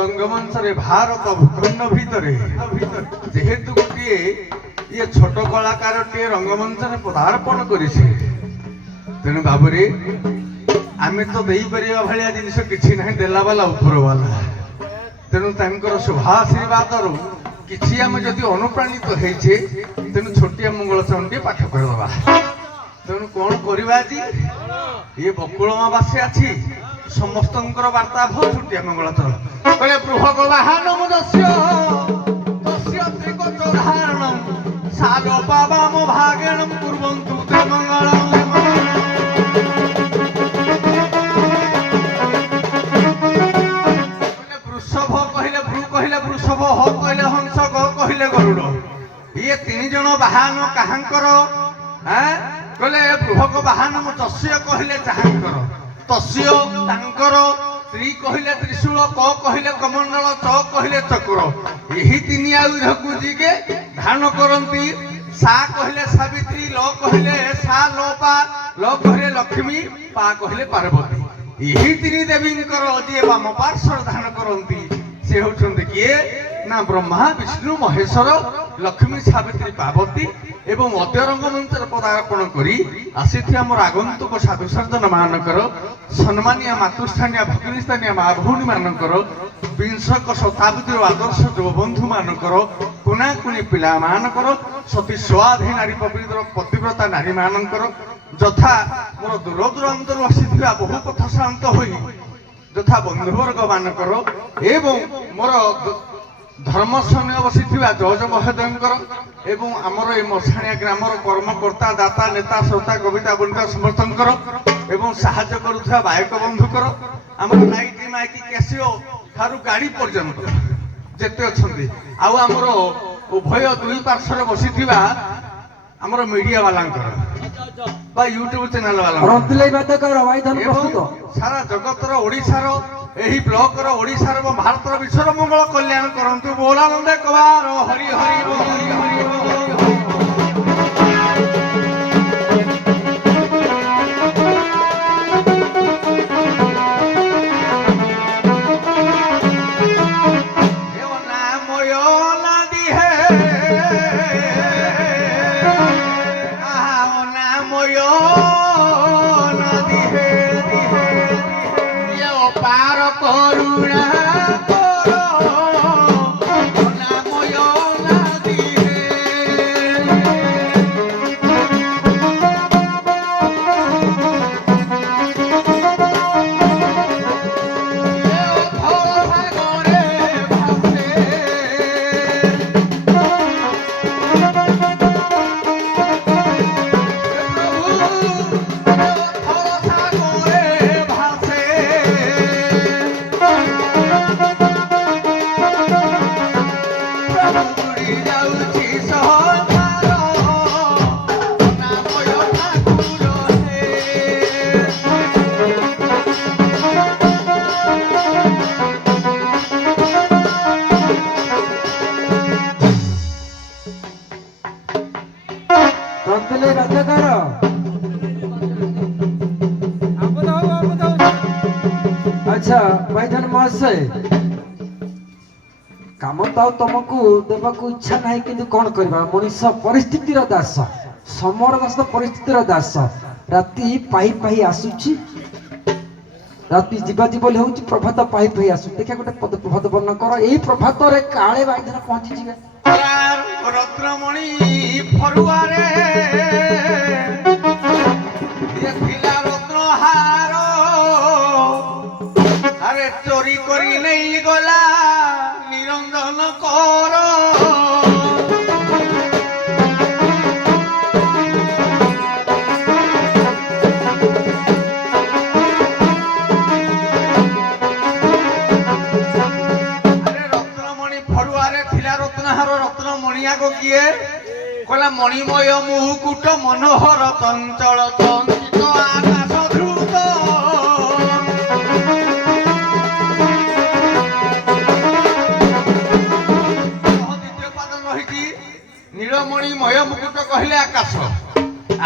ରଙ୍ଗମଞ୍ଚରେ ଭାରତ ଭୂଖଣ୍ଡ ଭିତରେ ଯେହେତୁ ଗୋଟିଏ ଇଏ ଛୋଟ କଳାକାରଟିଏ ରଙ୍ଗମଞ୍ଚରେ ପଦାର୍ପଣ କରିଛି, ତେଣୁ ଭାବରେ ଆମେ ତ ଦେଇପାରିବା ଭଳିଆ ଜିନିଷ କିଛି ନାହିଁ, ଦେଲା ବାଲା ଉପର ବାଲା। ତେଣୁ ତାଙ୍କର ଶୁଭ ଆଶୀର୍ବାଦରୁ କିଛି ଆମେ ଯଦି ଅନୁପ୍ରାଣିତ ହେଇଛେ, ତେଣୁ ଛୋଟିଆ ମଙ୍ଗଳ ଚଣ୍ଡୀ ପାଠ କରିଦେବା। ତେଣୁ କଣ କରିବା ଆଜି? ଇଏ ବକୁଳ ଅମାବାସ୍ୟା ଅଛି, ସମସ୍ତଙ୍କର ବାର୍ତ୍ତା ଭ ଛୋଟିଆ ମଙ୍ଗଳ ଚରଣ କହିଲେ ବୃହଗ ବାହାନମ ଦସ୍ୟ ଦସ୍ୟ ତ୍ରିକୋଚରାହରଣଂ ସାଲୋପାବାମ ଭାଗେଣଂ କୁର୍ବନ୍ତୁ ତେ ମଙ୍ଗଳଂ। ବୃଷଭ କହିଲେ ଭୃ କହିଲେ ବୃଷଭ, ହ କହିଲେ ହଂସ, ଗ କହିଲେ ଗରୁଡ଼। ଇଏ ତିନି ଜଣ ବାହାନ କାହାଙ୍କର? କହିଲେ ବୃହଗ ବାହାନମ ଦସ୍ୟ କହିଲେ ଯାହାଙ୍କର, ତସ୍ୟ ତାଙ୍କର, ତ୍ରି କହିଲେ ତ୍ରିଶୂଳ, କ କହିଲେ କମଣ୍ଡଳ, ଚ କହିଲେ ଚକ୍ର। ଏହି ତିନି ଆୟୁଧକୁ ଯିକେ ଧାରଣ କରନ୍ତି। ସା କହିଲେ ସାବିତ୍ରୀ, ଲ କହିଲେ ସା ଲୋପା, ଲ କହିଲେ ଲକ୍ଷ୍ମୀ, ପା କହିଲେ ପାର୍ବତୀ। ଏହି ତିନି ଦେବୀଙ୍କର ଯିଏ ବାମ ପାର୍ଶ୍ୱ ଧାରଣ କରନ୍ତି ସେ ହେଉଛନ୍ତି କିଏ? ନା ବ୍ରହ୍ମା ବିଷ୍ଣୁ ମହେଶ୍ୱର, ଲକ୍ଷ୍ମୀ ସାବିତ୍ରୀ ପାର୍ବତୀ। ଏବଂ ଅଦ୍ୟରଙ୍ଗ ମଞ୍ଚରେ ପଦାର୍ପଣ କରି ଆସିଥିବା ଆମର ଆଗନ୍ତୁକ ସାଧୁ ସଜ୍ଜନ ମାନଙ୍କର, ସମ୍ମାନୀୟ ମାତୃସ୍ଥାନୀୟ ଭଗିନୀସ୍ଥାନୀୟ ମା ଭଉଣୀ ମାନଙ୍କର, ବିଂଶକ ଶତାବ୍ଦୀର ଆଦର୍ଶ ଯୁବବନ୍ଧୁ ମାନଙ୍କର, କୁଣାକୁଣି ପିଲାମାନଙ୍କର, ସତୀ ସ୍ୱାଧୀନ ନାରୀ ପବିତ୍ର ପତିବ୍ରତା ନାରୀ ମାନଙ୍କର, ଯଥା ମୋର ଦୂର ଦୂରାନ୍ତରୁ ଆସିଥିବା ବହୁ କଥା ଶାନ୍ତ ହୋଇ ଯଥା ବନ୍ଧୁବର୍ଗ ମାନଙ୍କର, ଏବଂ ମୋର ଧର୍ମସ୍ଥାନରେ ବସିଥିବା ଜଜ ମହୋଦୟଙ୍କର, ଏବଂ ଆମର এই ମଶାଣିଆ ଗ୍ରାମର କର୍ମକର୍ତ୍ତା ଦାତା ନେତା ଶ୍ରୋତା କବିତା ବନ୍ଧୁ ସମସ୍ତଙ୍କର, ଏବଂ ସାହାଯ୍ୟ କରୁଥିବା ବାୟକ ବନ୍ଧୁଙ୍କର, ଆମର ଲାଇଟ୍ ମାଇକି କ୍ୟାସିଓ ଠାରୁ ଗାଡ଼ି ପର୍ଯ୍ୟନ୍ତ ଯେତେ ଅଛନ୍ତି, ଆଉ ଆମର ଉଭୟ ଦୁଇ ପାର୍ଶ୍ୱରେ ବସିଥିବା ଆମର ମିଡିଆ ବାଲାଙ୍କର ବା ୟୁଟ୍ୟୁବ ଚ୍ୟାନେଲ ବାଲାଙ୍କର, ଏବଂ ସାରା ଜଗତର ଓଡ଼ିଶାର ଏହି ବ୍ଲକର ଓଡ଼ିଶାର ଏବଂ ଭାରତର ବିଶ୍ୱର ମଙ୍ଗଳ କଲ୍ୟାଣ କରନ୍ତୁ। ବୋଲାନନ୍ଦେ କବାର ହରି ହରି ବୋଲ, ହରି ହରି ବୋଲ। अच्छा भाईजान महाशय काम तो तुमको देवाक इच्छा ना कि कौन करवा मनीष परिस्थितिर दास समर दास परिस्थितिर दास राति पाई पाई आसुची राति जीवा जीवल हो प्रभात पाई पाई आसु देखा गोटे पद प्रभात वर्णन कर यही प्रभात रे काले भाईजान पहुंची जी रत्नमणि फरुआरे ये थिला रत्नहार अरे चोरी करी नहीं गला निरंजन कर अरे रत्नमणि फरुआरे थिला रत्नहार रत्नमणिया को किए कला मणिमय मुकुट मनोहर चंचल चंचित आकाश ध्रुत नीलमणिमय मुकुट कहले आकाश।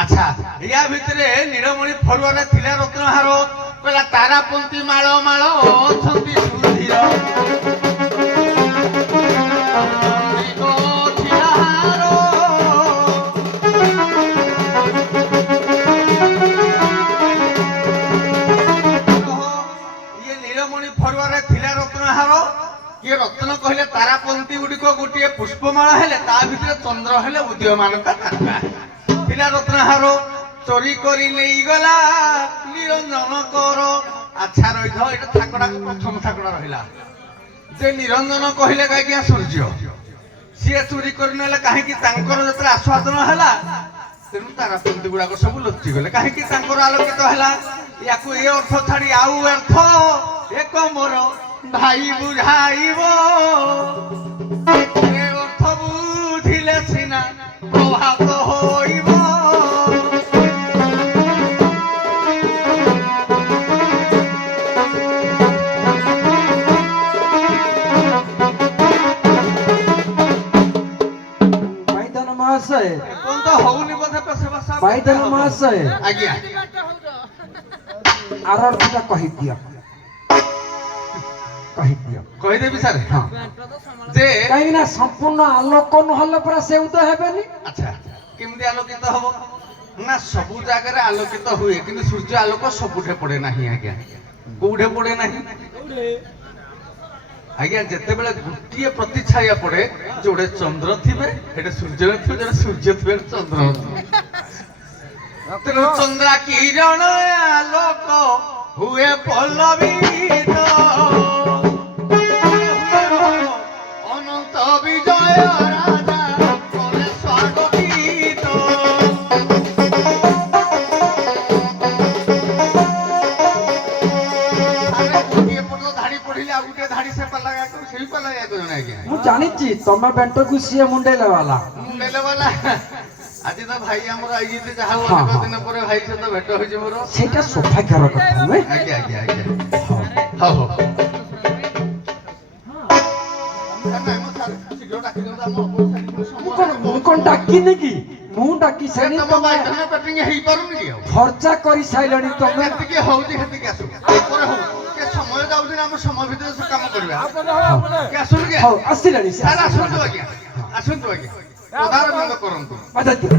अच्छा या भितरे नीलमणि फरुआरे थिला रत्नहार कहला तारापंथी माଳ माଳ अछंती सुधीर କିଏ ରତ୍ନ କହିଲେ ତାରାପନ୍ତି ଗୁଡ଼ିକ ଗୋଟିଏ ପୁଷ୍ପମାଳ ହେଲେ ତା ଭିତରେ ଚନ୍ଦ୍ର ହେଲେ ଉଦୀୟମାନତା ତାରା। ପିଲା ରତ୍ନହାର ଚୋରି କରି ନେଇଗଲା ନିରଞ୍ଜନ କର। ଆଚ୍ଛା ରହିଥ ଏଇଟା ଠାକୁରା ପ୍ରଥମ ଠାକୁରା ରହିଲା ଯେ ନିରଞ୍ଜନ କହିଲେ କାହିଁକି ସୂର୍ଯ୍ୟ ସିଏ ଚୋରି କରି ନେଲେ କାହିଁକି ତାଙ୍କର ଯେତେବେଳେ ଆସ୍ୱାଦନ ହେଲା ତେଣୁ ତାରାପନ୍ତି ଗୁଡାକ ସବୁ ଲୁଚିଗଲେ କାହିଁକି ତାଙ୍କର ଆଲୋକିତ ହେଲା। ୟାକୁ ଏ ଅର୍ଥ ଛାଡି ଆଉ ଅର୍ଥ ଏକ ମୋର ଭାଇ ବୁଝାଇବ ଏ ଅର୍ଥ ବୁଝିଲେ ସିନା ପ୍ରଭାତ ହୋଇବ। ମହାଶୟ ଏପର୍ଯ୍ୟନ୍ତ ହଉନି ବୋଧେ ପେଶ ଭାଷା ପାଇଦେଲ ମହାଶୟ। ଆଜ୍ଞା ଆର ଅର୍ଥଟା କହିଦିଅ କହିଦିଅ। କହିଦେବି ସାର୍ ହଁ ଯେ କାହିଁକି ନା ସମ୍ପୂର୍ଣ୍ଣ ଆଲୋକ ନହେଲେ ପରା ସେ ଉଦୟ ହେବେନି। ଆଚ୍ଛା କେମିତି ଆଲୋକିତ ହବ ନା ସବୁ ଜାଗାରେ ଆଲୋକିତ ହୁଏ କିନ୍ତୁ ସୂର୍ଯ୍ୟ ଆଲୋକ ସବୁଠେ ପଡେ ନାହିଁ ଆଜ୍ଞା। କୋଉଠେ ପଡେ ନାହିଁ ଆଜ୍ଞା ଯେତେବେଳେ ଗୋଟିଏ ପ୍ରତିଛାୟା ପଡେ ଯୋଉଟେ ଚନ୍ଦ୍ର ଥିବେ ଏଟେ ସୂର୍ଯ୍ୟ ଥିବେ ଯୋଉଟେ ସୂର୍ଯ୍ୟ ଥିବେ ଚନ୍ଦ୍ର ଥିବେ। ତେଣୁ ଚନ୍ଦ୍ରା କିରଣ ଆଲୋକ ହୁଏ ପଲ୍ଲବିତ ଅନନ୍ତ ବିଜୟ ରାଜା କରେ ସ୍ୱାଗତିତ। ଗୋଟିଏ ପଟ ଧାଡି ପଢିଲେ ଆଉ ଗୋଟେ ଧାଡି ସେ ପାଲା ସେଇ ପାଲା ଜଣେ ଆଜ୍ଞା ମୁଁ ଜାଣିଛି ତମେ ବେଣ୍ଟକୁ ସିଏ ମୁଣ୍ଡେଇଲେ ବାଲା ମୁଣ୍ଡେଇଲେ ବାଲା। ଆଜି ତ ଭାଇ ଆମର ଆଇଛି ଯାହା ହଉ ହଁ, ଅନେକ ହଁ। ଦିନ ପରେ ଭାଇ ସହିତ ଭେଟ ହୋଇଛି ମୋର। ସେଇଟା ସୌଭାଗ୍ୟର କଥା ନୁହେଁ। ଆଜ୍ଞା ଆଜ୍ଞା ଆଜ୍ଞା ହଉ। ହଉ ହଉ ନାଇଁ ମୋ ସାର୍ ଶୀଘ୍ର ଡାକି ଦିଅନ୍ତୁ ଆମ ମୁଁ କଣ ଡାକିନି କି ମୁଁ ଡାକି ସେ ସାରି ତମ ତମେ ବାଇଧନ ପେଟିଂ ହେଇପାରୁନି କି ଆଉ ଖର୍ଚ୍ଚା କରି ସାଇଲଣି ତମେ। ଯେତିକି ହଉଛି ସେତିକି ଆସୁ ପରେ ହଉ ଟିକେ ସମୟ ଯାଉଛି ନା ଆମ ସମୟ ଭିତରେ ସେ କାମ କରିବା କି ଆସୁନି କି ହଉ ଆସିଲାଣି ସେ ସାର୍ ଆସିଲାଣି। ଆସନ୍ତୁ ଆଜ୍ଞା ଆସନ୍ତୁ ଆଜ୍ଞା ପଦାର୍ପଣ କରନ୍ତୁ। ବାଧା ଦିଅ।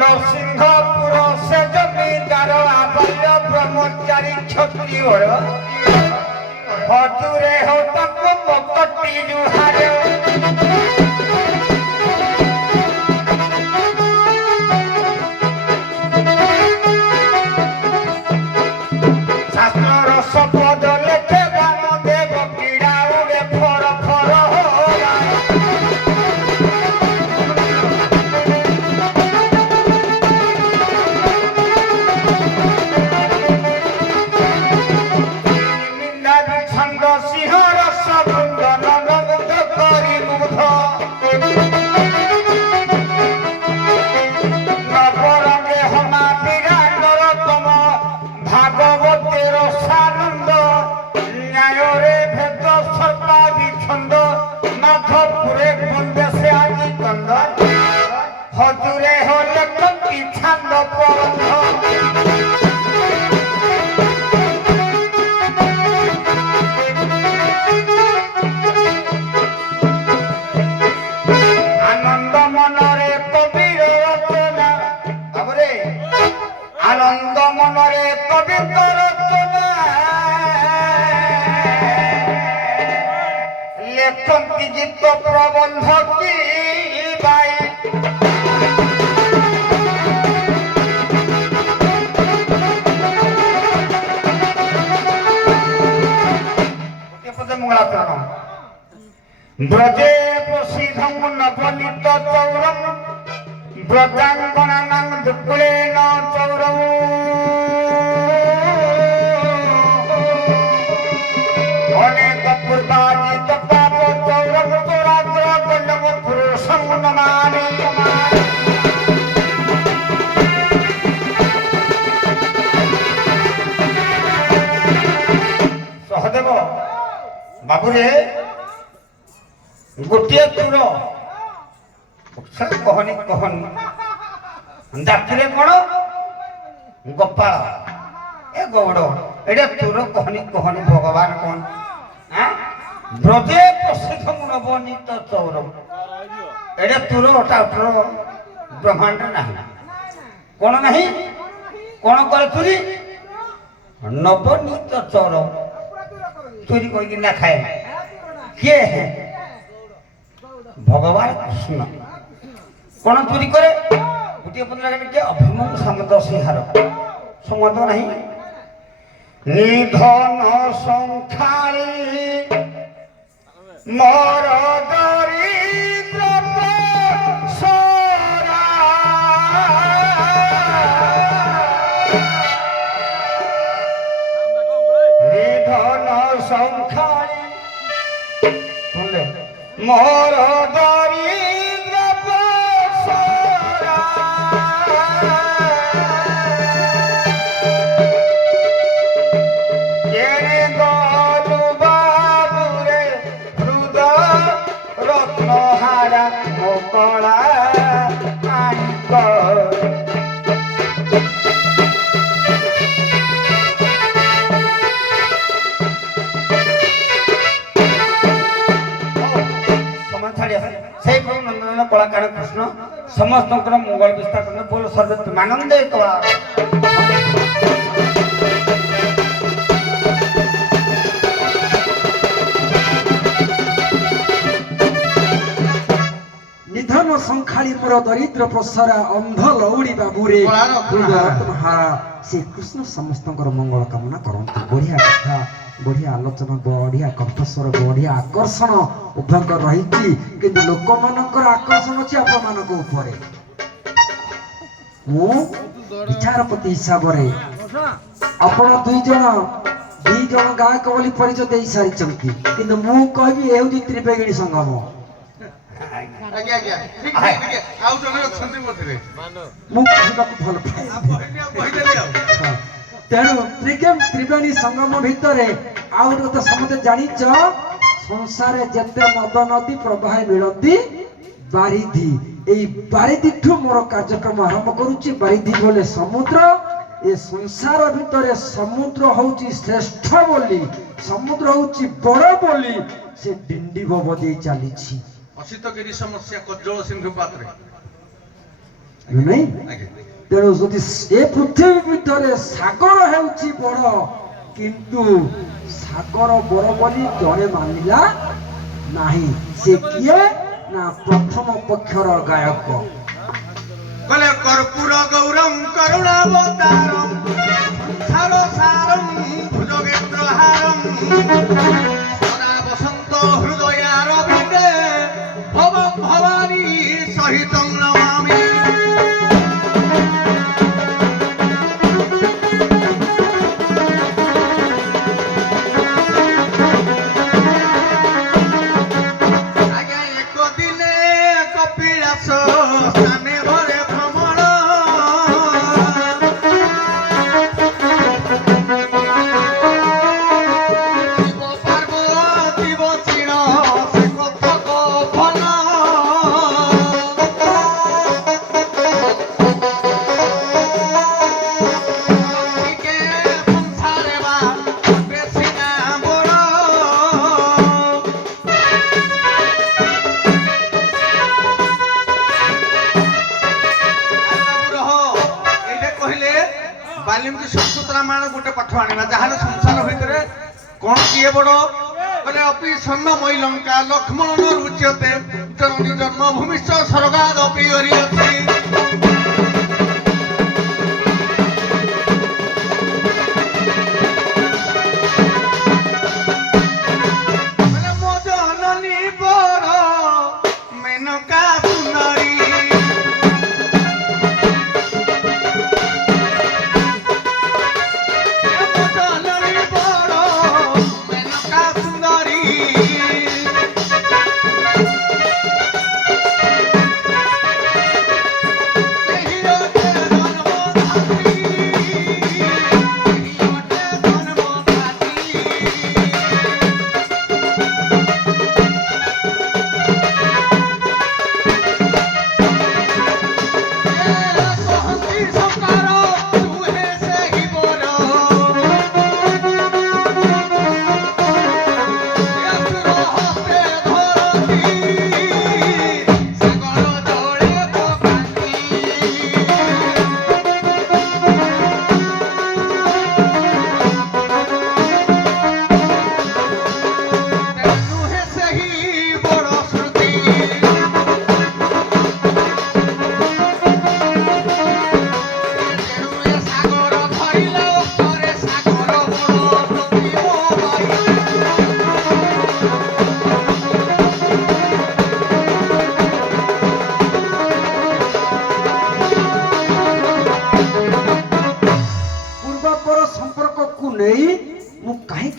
নরসিংহপুর সে জমিদার আবল্য ব্রহ্মচারী ক্ষত্রিয়র হতুরে হতক মকটি জুহারে শাস্ত্রর শপথ লেখে বামদেব ক্রীড়া উড়ে ফর ফর ছন্দ সিংহর সবুন্দন নবুদ্ধ করি মুগ্ধ নবরঙ্গে হমা বিরাটর তম ভাগবতের সানন্দ ন্যায়রে ভেদ সর্বা বিছন্দ মাধবপুরে বন্দেশে আদি কন্দ হজুরে হলে কপি ছান্দ প্রবন্ধ আনন্দ মনরে কবির রচনা তারপরে আনন্দ মনরে কবির রচনা লেখন্তি গীত প্রবন্ধ কি বাই মঙ্গলাচরণ ব্রজে প্রসিদ্ধং নবনীত চৌরম ব্রজাঙ্গনানাং দুকুলেন চৌরম অনেক পূর্বাজিত পাপ চৌরম চৌরাগ্র গণ্ডম পুরুষং নমামি সহদেব বাবুরে ଗୋଟିଏ ଚୁର କହନି କହନି ଜାତିରେ କଣ ଗୋପାଳ ଏ ଗୌଡ଼ ଏଇଟା ଚୁର କହନି କହନି ଭଗବାନ କଣ ବ୍ରଜେ ପ୍ରସିଦ୍ଧ ନବନୀତ ଚୌରମ ଏଇଟା ଚୁର ଟାଉଟର ବ୍ରହ୍ମାଣ୍ଡ ନାହିଁ କଣ ନାହିଁ କଣ କରେ ଚୁରି ନବନୀତ ଚୌରମ ଚୋରି କରିକି ନା ଖାଏ କିଏ ভগবান কৃষ্ণ কোন চুরি করে গোটিয়ে পদে অভিমন্যু সমদ সিংহার সমদ নাই নিধন সংখ্যাড়ি মর দরিদ্র সরা নিধন সংখ্যাড়ি শুনলে মোর দরিদ্র পসরা কেনে গলু বাবুরে হৃদ রত্নহারা মোকলা আনিক সেই নন্দন কলাকার কৃষ্ণ সমস্ত মঙ্গল বিস্তার করেন বল সর্বোত্তমানন্দে নিধন সংখ্যাড়ি মোর ଦରିଦ୍ର ପ୍ରସାରା ଅନ୍ଧ ଲଉଡ଼ି ବାବୁରେ କଳାର ହାରା ସେ କୃଷ୍ଣ ସମସ୍ତଙ୍କର ମଙ୍ଗଳ କାମନା କରନ୍ତୁ। ବଢିଆ କଥା, ବଢିଆ ଆଲୋଚନା, ବଢିଆ କଣ୍ଠସ୍ୱର, ବଢିଆ ଆକର୍ଷଣ ଉଭୟଙ୍କର ରହିଛି, କିନ୍ତୁ ଲୋକମାନଙ୍କର ଆକର୍ଷଣ ଅଛି ଆପଣମାନଙ୍କ ଉପରେ। ମୁଁ ବିଚାରପତି ହିସାବରେ ଆପଣ ଦୁଇ ଜଣ ଗାୟକ ବୋଲି ପରିଚୟ ଦେଇ ସାରିଛନ୍ତି, କିନ୍ତୁ ମୁଁ କହିବି ଏ ହେଉଛି ତ୍ରିବେଗିଣୀ ସଙ୍ଗମ। ଆଜ୍ଞା ଆଜ୍ଞା ଠିକ ଠିକ ଆଉ ଜଣେ ଅଛନ୍ତି ମଝିରେ ମୁଁ କହିବାକୁ ଭଲ ପାଏ। କହିଦେଲି ଆଉ ତେଣୁ ତ୍ରିବେଣୀ ସଙ୍ଗମ ଭିତରେ ଆଉ ଗୋଟେ କଥା ସମସ୍ତେ ଜାଣିଛ, ସଂସାରରେ ଯେତେ ନଦ ନଦୀ ପ୍ରବାହ ମିଳନ୍ତି ବାରିଧି, ଏଇ ବାରିଧିଠୁ ମୋର କାର୍ଯ୍ୟକ୍ରମ ଆରମ୍ଭ କରୁଛି। ବାରିଧି ବୋଲେ ସମୁଦ୍ର। ଏ ସଂସାର ଭିତରେ ସମୁଦ୍ର ହଉଛି ଶ୍ରେଷ୍ଠ ବୋଲି, ସମୁଦ୍ର ହଉଛି ବଡ ବୋଲି ସେ ଡିଣ୍ଡିବ ବଜେଇ ଚାଲିଛି। ଅସିତଗିରି ସମସ୍ୟା କଜ୍ଜଳ ସିନ୍ଧୁ ପାତ୍ରେ ନାଇଁ? ଆଜ୍ଞା ତେଣୁ ଯଦି ଏ ପୃଥିବୀ ଭିତରେ ସାଗର ହେଉଛି ବଡ, କିନ୍ତୁ ସାଗର ବଡ ବୋଲି ଜଣେ ମାନିଲା ନାହିଁ। ସେ କିଏ ନା ପ୍ରଥମ ପକ୍ଷର ଗାୟକ। କହିଲେ କର୍ପୂର ଗୌରಂ କରୁଣାବତାରಂ ସଂସାର ସାରಂ ଭୁଜଗେନ୍ଦ୍ର ହାରಂ ସଦା ବସନ୍ତ ହୃଦୟାର ବିନ୍ଦେ ଭବଂ ଭବାନୀ ସହିତଂ ନମାମି। ଆଜ୍ଞା ଏକ ଦିନେ କପିଳାସ ସ୍ଥାନେ ଭରେ ଭ୍ରମଣ ଶିବ ପାର୍ବତୀ ବଚିଣ ସେ କଥକ ଭନ ଟିକେ ସଂସାରେ ବା ବେଶୀ ନା ବଡ଼ କହିଲେ ବାଲ୍ମୀକି ସଂସ୍କୃତ ରାମାୟଣ ଗୋଟେ ପାଠ ଆଣିବା, ଯାହାର ସଂସାର ଭିତରେ କଣ କିଏ ବଡ କହିଲେ ଅପି ସ୍ୱର୍ଣ୍ଣମୟୀ ଲଙ୍କା ଲକ୍ଷ୍ମଣ ନ ରୁଚ୍ୟତେ ଜନନୀ ଜନ୍ମଭୂମିଶ୍ଚ ସ୍ୱର୍ଗାଦ୍ ଅପି ହରିୟତି। କହିଲେ ମୋ ଜନନୀ ବର ମେନକା ସୁନ୍ଦରୀ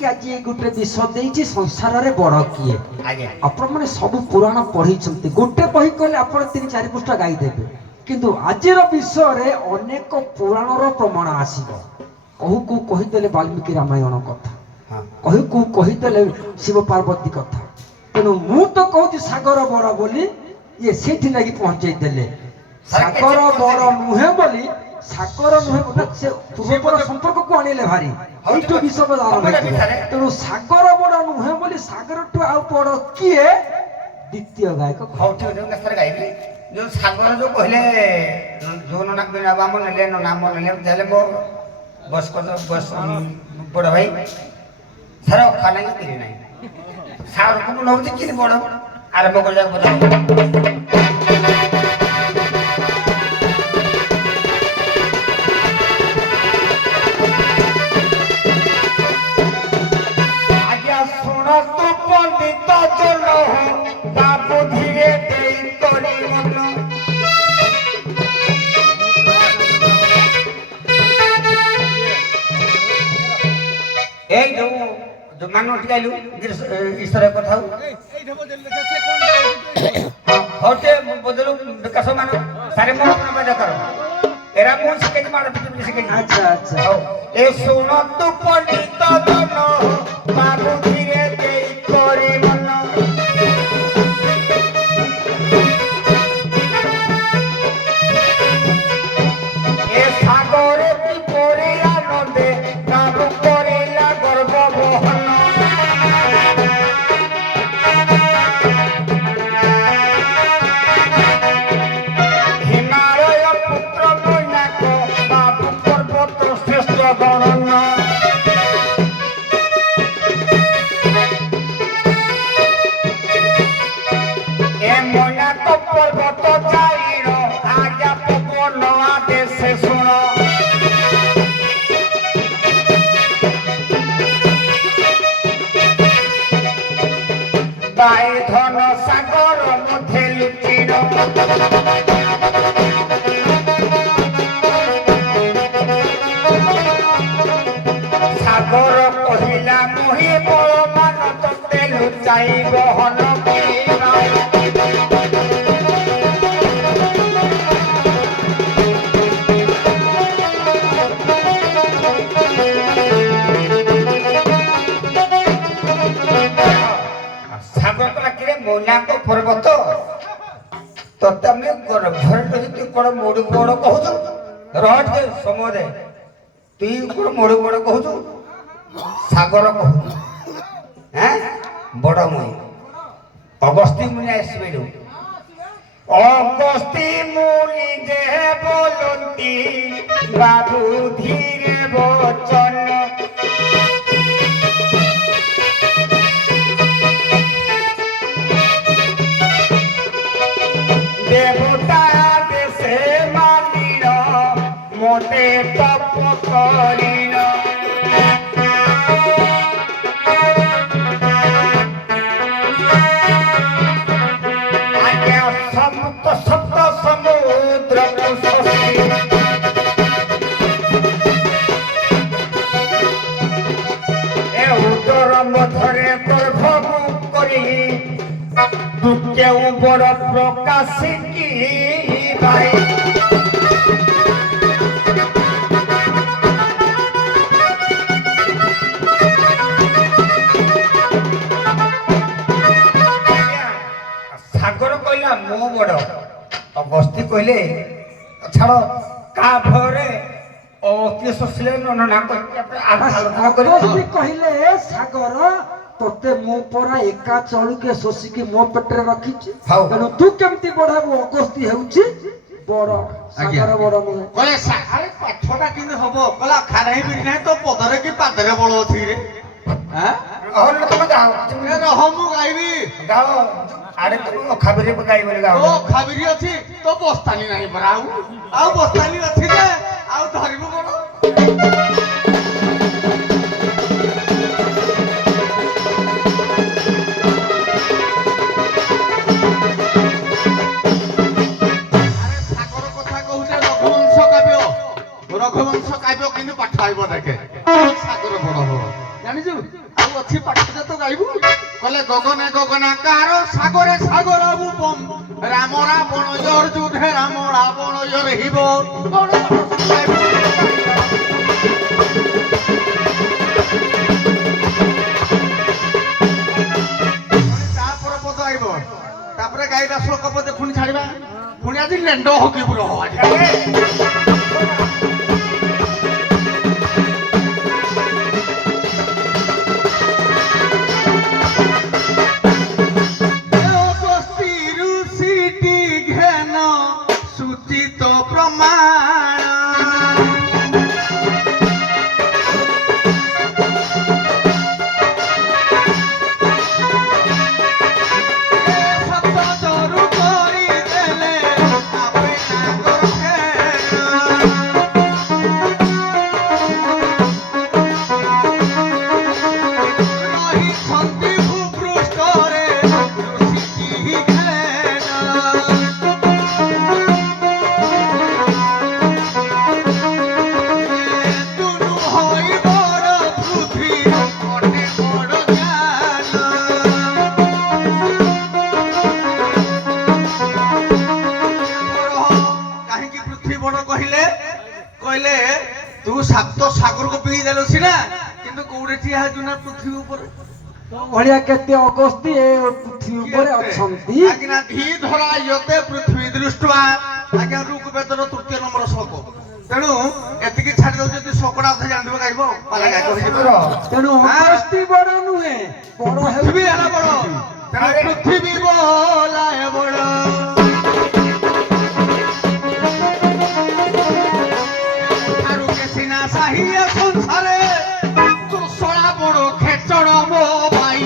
ଆଜି ଗୋଟେ ବିଷୟ ଦେଇଛି ସଂସାରରେ ବଡ କିଏ। ଆଜ୍ଞା ଆପଣ ମାନେ ସବୁ ପୁରାଣ ପଢିଛନ୍ତି, ଗୋଟେ ବହି କହିଲେ ଆପଣ 3-4 ପୃଷ୍ଠା ଗାଇଦେବେ, କିନ୍ତୁ ଆଜିର ବିଷୟରେ ଅନେକ ପୁରାଣର ପ୍ରମାଣ ଆସିବ। କହୁ କହିଦେଲେ ବାଲ୍ମୀକି ରାମାୟଣ କଥା, କହୁ କହିଦେଲେ ଶିବ ପାର୍ବତୀ କଥା। ତେଣୁ ମୁଁ ତ କହୁଛି ସାଗର ବଡ ବୋଲି, ଇଏ ସେଇଠି ଲାଗି ପହଞ୍ଚେଇ ଦେଲେ। ସାଗର ବଡ ନୁହେଁ ବୋଲି, ସାଗର ନୁହେଁ ସେ ପୂର୍ବର ସମ୍ପର୍କକୁ ଆଣିଲେ ଭାରି, ଏଇଠୁ ବିଷୟ ଆରମ୍ଭ ହେଇଯିବ। ତେଣୁ ସାଗର ବଡ ନୁହେଁ ବୋଲି ସାଗରଠୁ ଆଉ ବଡ କିଏ, ଦ୍ୱିତୀୟ ଗାୟକ। ହଉ ଠିକ ଅଛି, ମୁଁ ଗାଇବି। ଯୋଉ ସାଗର ଯୋଉ କହିଲେ, ଯୋଉ ନାମ ନେଲେ ନାମ ନେଲେ ତାହେଲେ ମୋ ବୟସ୍କ ବଡ ଭାଇ ସାର ଖାନା କିରି ନାହିଁ ସାରକୁ ନଉଛି କିରି ବଡ ଆରମ୍ଭ କରିବାକୁ এই ଯୋଉ ମାନ ଟିକେ ଆଇଲୁ ଈଶ୍ୱର କଥା ହଉ ହଉ ଟିକେ ବଦଳୁ ବିକାଶ ମାନ ସାରେ ମୋ କର ଏରା ମୁଁ ଶିଖେଇଛି ମାଡ଼ ପିଟି ଶିଖେଇଛି ଆଚ୍ଛା ଆଚ୍ଛା ହଉ ଏ ଶୁଣ ତୁ ପଣ୍ଡିତ ଜନ ବାବୁ ଧୀରେ ଦେଇ କରି ମନ ଏ ସାଗରେ କିପରି ଆନନ୍ଦେ ବାବୁ କରିଲା ଗର୍ବ ବହନ ହିମାଳୟ ପୁତ୍ର ମୈନାକ ବାବୁ ପର୍ବତ ଶ୍ରେଷ୍ଠ ଗଣନ ଏ ମୈନାକ ପର୍ବତ ଚାରିଣ ଆଜ୍ଞା ପବନ ଆଦେଶ ଶୁଣ ବାଇ ଧନ ସାଗର ମଧ୍ୟରେ ଲୁଚିଣ ସାଗର କହିଲା ମୁହିଁ ବଳ ମାନ ତତେ ଲୁଚାଇ ବହନ କିଣା ସାଗର କଲା କିରେ ମୈନାକ ପର୍ବତ ତତେ ଆମେ ଘରେ ରହି କଣ ମୋଡୁ ବଡ କହୁଛୁ ରହ ଟିକେ ସମୟ ଦେ তুই কোন মোড় বড় কহুছু সাগর কহুছু হ্যাঁ বড় মুই অগস্তি মুনি আসবে অগস্তি মুনি যে বলন্তি বাবু ধীরে বচন দেবতা দেশে মানিল মোটে তপ করিল আজ্ঞা সমুদ্র সপ্ত সমুদ্র এ উদর মধ্যে গর্ভমু করি কেউ বড় প্রকাশ কি ভাই ସାଗର କହିଲା ମୋ ବଡ ଅଗସ୍ତି କହିଲେ ଛାଡ କା ଭୟରେ ଅତି ଶୋଷିଲେ ନା ଅଗସ୍ତି କହିଲେ ସାଗର ତତେ ମୁଁ ପରା ଏକା ଚଳୁକେ ଶୋଷିକି ମୋ ପେଟରେ ରଖିଛି ତେଣୁ ତୁ କେମିତି ବଢାବୁ ଅଗସ୍ତି ହେଉଛି ବଡ ସାଗର ବଡ ନୁହେଁ କହିଲେ ଆରେ ପାଠଟା କେମିତି ହବ କହିଲା ଖାରାଇ ବିରି ନାହିଁ ତ ପଦରେ କି ପାଦରେ ବଳ ଅଛି ରେ ତମେ ଗାଅ ରହ ମୁଁ ଗାଇବି ଗାଅ ଆରେ ତମେ ଅଖାବିରି ଗାଇବନି ଗାଅ ଅଖାବିରି ଅଛି ତ ବସ୍ତାନି ନାହିଁ ପରା ଆଉ ବସ୍ତାନି ଅଛି ଯେ ଆଉ ଧରିବୁ କଣ রঘুবংশ কাব্য কিন্তু পাঠ আইব দেখে সাগর বড় হব জানিছু আর অছি পাঠ তো গাইবু কলে গগনে গগনাকার সাগরে সাগর রূপম রাম রাবণ জর যুদ্ধে রাম রাবণ জর হিব তারপরে পদ আইব তারপরে গাইবা শ্লোক পদে পুনি ছাড়িবা পুনি আজ লেন্ড হকি পুরো আজ କିନ୍ତୁ କୋଉଠି ଠିଆ ହେଉଛୁ ନା ପୃଥିବୀ ଉପରେ ଭଳିଆ କେତେ ଅଗସ୍ତି ଏ ପୃଥିବୀ ଉପରେ ଅଛନ୍ତି। ଆଜ୍ଞା ଧି ଧରା ୟତେ ପୃଥିବୀ ଦୃଷ୍ଟ୍ୱା ଆଜ୍ଞା ଋଗ୍ବେଦର 3ୟ ନମ୍ବର ଶ୍ଲୋକ। ତେଣୁ ଏତିକି ଛାଡି ଦଉଛନ୍ତି ଶ୍ଲୋକଟା ଅଧା ଜାଣିଥିବ ଗାଇବ ପାଲାଗା କହିଯିବ। ତେଣୁ ଅଗସ୍ତି ବଡ ନୁହେଁ, ବଡ ପୃଥିବୀ ହେଲା ବଡ। ହେଉଛି ତେଣୁ ପୃଥିବୀ ବୋଲାଏ ବଡ। ଠାରୁ କେସିନା ସାହିଏ ସଂସାରେ ତୁଷଳା ବଡ ଖେଚଡ ମୋ ଭାଇ।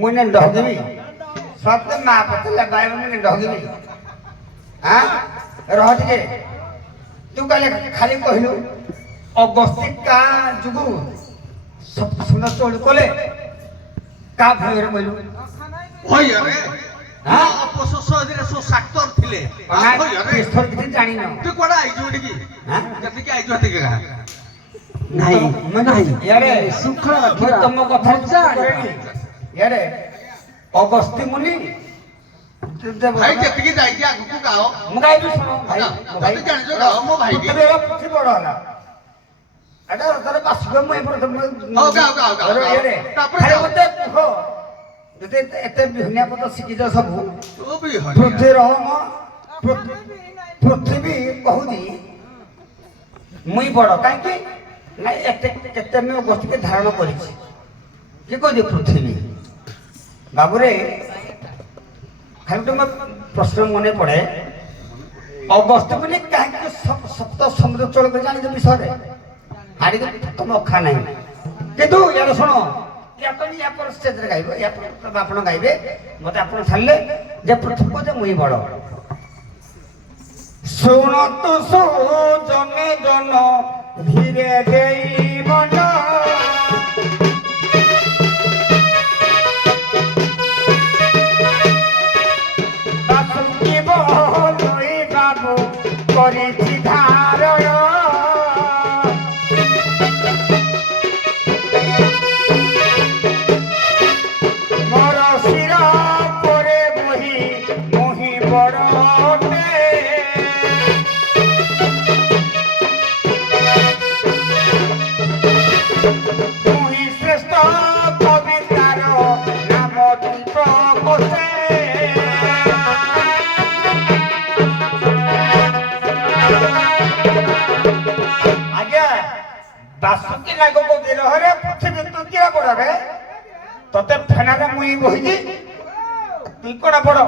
मुझे ढोगी सब माँ पता लगाए मुझे ढोगी हाँ रह टे तू कहले खाली कहलु अगस्ती का जुगु सब सुन चोल कोले का भयर कहलु भय रे हां अपसस एदिरे सो साक्टर थिले भय रे पिस्तल किती जानि न तू कोडा आइजो डिकी हां जति कि आइजो हते का ନାହିଁ ନାହିଁ यारे ଶୃଙ୍ଖଳା ମୁଁ ରଖିବା ତମ କଥା ମଜା ଆଣିବା। यारे अगस्ती मुनि भाई जति कि जाई कि आगु को गाओ ମୁଁ ଗାଇବି ଶୁଣ ଭାଇ भाई तू जानि जो गाओ मो भाई की ପୃଥିବୀର ପୃଥି ବଡ ହେଲା ଏଟା ତାର ବାସୁକ ମୁଁ ଏପଟେ ହଉ ଗାଓ ଗାଓ ଗାଓ ଇଆଡ଼େ ତାପରେ ଖାଲି ଗାଓ। ମତେ କୁହ ଯଦି ଏତେ ବିହୁନିଆ ପଦ ଶିଖିଛ ସବୁ तू भी हनी ପୃଥିବୀ ରହମ ପୃଥିବୀ କହୁଛି ମୁଇଁ ବଡ କାହିଁକି ନା ଏତେ କେତେ ମୁଁ ଗୋଷ୍ଠୀকে ଧାରଣ କରିଛି କିଏ କହୁଛି ପୃଥିବୀ ବାବୁରେ ଖାଲି ତୁମ ପ୍ରଶ୍ନ ମନେ ପଡେ ଅଗସ୍ତ ବୋଲି କାହିଁକି ସପ୍ତ ସମୁଦ୍ର ଚଳ କରି ଜାଣିଛ ବିଷୟରେ ଆଡ଼ିକି ତମ ଅଖା ନାହିଁ କିନ୍ତୁ ୟାର ଶୁଣ ୟା ପରେ ଷ୍ଟେଜରେ ଗାଇବ ୟା ପରେ ଆପଣ ଗାଇବେ ମତେ ଆପଣ ଛାଡ଼ିଲେ ଯେ ପୃଥିବୀ କହୁଛେ ମୁଇଁ ବଡ ଶୁଣନ୍ତୁ ଜନେ ଜନ ଧୀରେ ଦେଇ ମନ ବାସୁକି ବୋଲଇ ବାବୁ କରିଛି ଧାରଣ ମୋର ଶିର ପରେ ବହି ମୁହିଁ ବଡ଼ ମୁହିଁ ଶ୍ରେଷ୍ଠ କବିତାର ନାମ ଦୀପ କୋଷେ ଆଜ୍ଞା ବାସୁକି ନାଗକୁ ବିରହରେ ପୃଥିବୀ ତୁ କିଏ ପଡରେ ତତେ ଫେନାରେ ମୁଇଁ ବହିଛି ତୁଇ କଣ ବଡ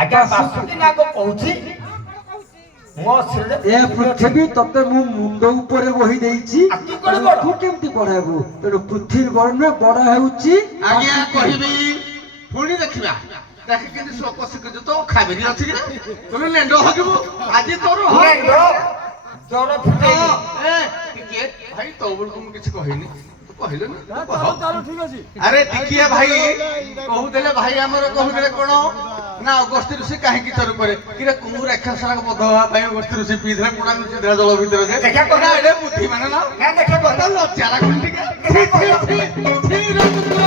ଆଜ୍ଞା ବାସୁକି ନାଗ କହୁଛି ମୋ ଶିରରେ ଏ ପୃଥିବୀ ତତେ ମୁଁ ମୁଣ୍ଡ ଉପରେ ବହି ଦେଇଛି ଆଉ ତୁ କଣ ବଡ? ତୁ କେମିତି ବଡ ହେବୁ? ତେଣୁ ପୃଥିବୀ ବଡ ନୁହେଁ, ବଡ ହେଉଛି ଆଜ୍ଞା କହିବି ପୁଣି ଦେଖିବା ଦେଖି କେମିତି ଶ୍ଲୋକ ଶିଖୁଛୁ ତ ଖାବିରି ଅଛି କି ତମେ ନେଣ୍ଡ ହଗିବୁ ଆଜି ତୋର ଜର ଫୁଟେଇ ଏ ଟିକେ ଭାଇ ତୋ ବେଳକୁ ମୁଁ କିଛି କହିନି ତୁ କହିଲୁନି ଆରେ ଟିକିଏ ଭାଇ କହୁଥିଲେ ଭାଇ ଆମର କହୁଥିଲେ କଣ ନା ଅଗସ୍ତି ଋଷି କାହିଁକି ଚରୁ କରେ କିରେ କୋଉ ରାକ୍ଷସରାକ ବଧ ହବା ପାଇଁ ଅଗସ୍ତି ଋଷି ପିଇଥିଲେ ପୁଣା ସିଧା ଜଳ ଭିତରେ ଯେ ଦେଖିଆ କହ। ନା ଏଡେ ବୁଦ୍ଧି ମାନେ ନା ନା ଦେଖେ ତା ଲଜ୍ଜା ଲାଗୁନି ଟିକେ ଛି, ଛି, ଛି, ଛି ରେ କୁକୁର।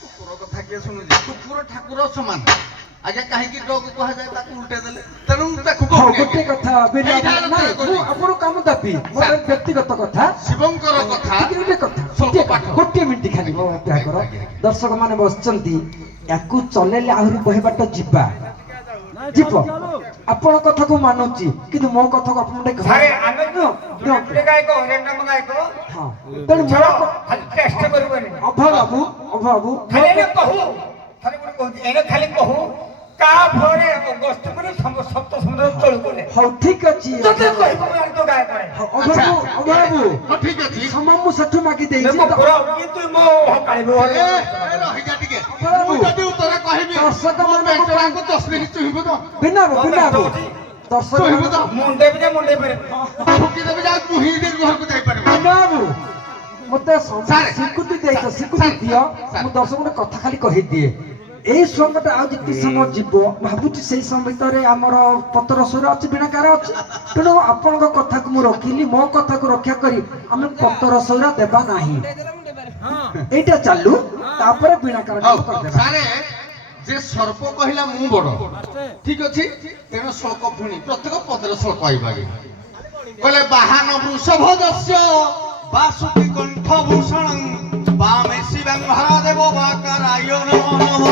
କୁକୁର କଥା କିଏ ଶୁଣୁଛି କୁକୁର ଠାକୁର ସମାନ ଆଜ୍ଞା କାହିଁକି ଡଗ୍ କୁହାଯାଏ ତାକୁ ଉଲ୍ଟେଇ ଦେଲେ ତେଣୁ ମୁଁ ତାକୁ ହଁ, କହୁନି ଗୋଟେ ଆଜ୍ଞା। କଥା ବିନା ଏଇଟା ନାଇଁ, କଥା ମୁଁ ଆପଣଙ୍କୁ କାମ ଦେବି ମୋର ବ୍ୟକ୍ତିଗତ କଥା ଶିବଙ୍କର କଥା ଗୋଟେ କଥା ସ୍ୱଳ୍ପ ଗୋଟିଏ ପାଠ। ଗୋଟିଏ ମିନିଟ୍ ଖାଲି ମୋ ଅପେକ୍ଷା କର ଦର୍ଶକ ମାନେ ବସିଛନ୍ତି ୟାକୁ ଚଲେଇଲେ ଆହୁରି ବହେ ବାଟ ଯିବା ଯିବ ଆପଣ କଥାକୁ ମାନୁଛି କିନ୍ତୁ ମୋ କଥାକୁ ଆପଣ ଟିକେ ସାରେ ଆମେ ହଁ, ଜୁଡେ ଗାୟକ ହରେଣ୍ଡମ ଗାୟକ ହଁ। ତେଣୁ ଛାଡ ମୋ ଖାଲି ଟେଷ୍ଟ କରିବନି ଅଭାବୁ ଖାଲି ଏନେ କହୁ ଖାଲି ଗୋଟେ କହୁଛି ଏନେ ଖାଲି କହୁ କା ଭରେ ଅଗସ୍ତ ବୋଲି ସପ୍ତ ସମୁଦ୍ର ଚଳୁ କଲେ ହଉ ଠିକ ଅଛି ଯଦି କହିବ ମୁଁ ଆଣି ତ ଗାୟକ ଅଭାବୁ ଅଭାବୁ ହଁ ଠିକ ଅଛି ସମୟ ମୁଁ ସେଠୁ ମାଗି ଦେଇଛି ଦେଖ ପୁରା କିନ୍ତୁ ମୋ ହକାଳିବ ଏ ରହିଯା ଟିକେ ମୁଁ ଯଦି ଉତ୍ତର କହିବି ଦର୍ଶକ ମୋ ମାନଙ୍କୁ ପେଟଟାକୁ ତସଲି ଚୁହିବୁ ତ ବିନା ଦର୍ଶକ ମୁଣ୍ଡେ ବି ଯେ ମୁଣ୍ଡେ ପାରେ ଠୁକି ଦେବି ଯାଉ ଚୁହି ଦେଇ ଘରକୁ ଯାଇପାରିବୁ ବିନାବୁ ମତେ ସାର୍। ସ୍ୱୀକୃତି ଦେଇଛ ସ୍ୱୀକୃତି ଦିଅ ସାର୍। ମୁଁ ଦର୍ଶକ ଗୋଟେ କଥା ଖାଲି କହିଦିଏ এই সময়টা ଆଉ ଯେତେ ସମୟ ଯିବ ଭାବୁଛି ସେଇ ସମୟ ଭିତରେ ଆମର ପତର ସ୍ୱର ଅଛି ବୀଣାକାର ଅଛି ତେଣୁ ଆପଣଙ୍କ କଥାକୁ ମୁଁ ରଖିଲି ମୋ କଥାକୁ ରକ୍ଷା କରି ଆମେ ପତର ସ୍ୱର ଦେବା ନାହିଁ এইটা ଚାଲୁ ତାପରେ ବୀଣାକାର ହଉ କରିଦେବା ସାରେ ଯେ ସର୍ପ କହିଲା ମୁଁ ବଡ ଠିକ ଅଛି ତେଣୁ ଶ୍ଳୋକ ପୁଣି ପ୍ରତ୍ୟେକ ପଦରେ ଶ୍ଳୋକ ଆଇବାগে କହିଲେ ବାହାନ ବୃଷଭ ଦସ୍ୟ ବାସୁକି କଣ୍ଠ ଭୂଷଣ ବାମେ ଶିବଂ ହରଦେବ ବାକାରାୟ ନମଃ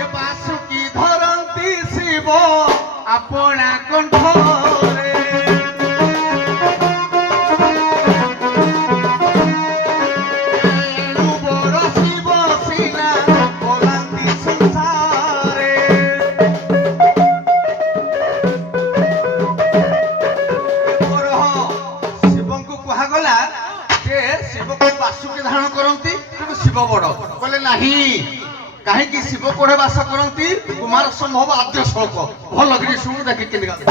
ଏ ବାସୁକି ଧରନ୍ତି ଶିବ ଆପଣା କଣ୍ଠରେ ଏଣୁ ବଡ଼ ଶିବ ସିନା ବୋଲାନ୍ତି ସଂସାରେ ଶିବଙ୍କୁ କୁହାଗଲା ଯେ ଶିବକୁ ବାସୁକି ଧାରଣ କରନ୍ତି କିନ୍ତୁ ଶିବ ବଡ କହିଲେ ନାହିଁ କାହିଁକି ଶିବ କୋଡ଼େ ବାସ କରନ୍ତି କୁମାର ସମ୍ଭବ ଆଦ୍ୟ ଶ୍ଳୋକ ଭଲ କରି ଶୁଣୁ ଦେଖି କେମିତି ଗାଆନ୍ତି।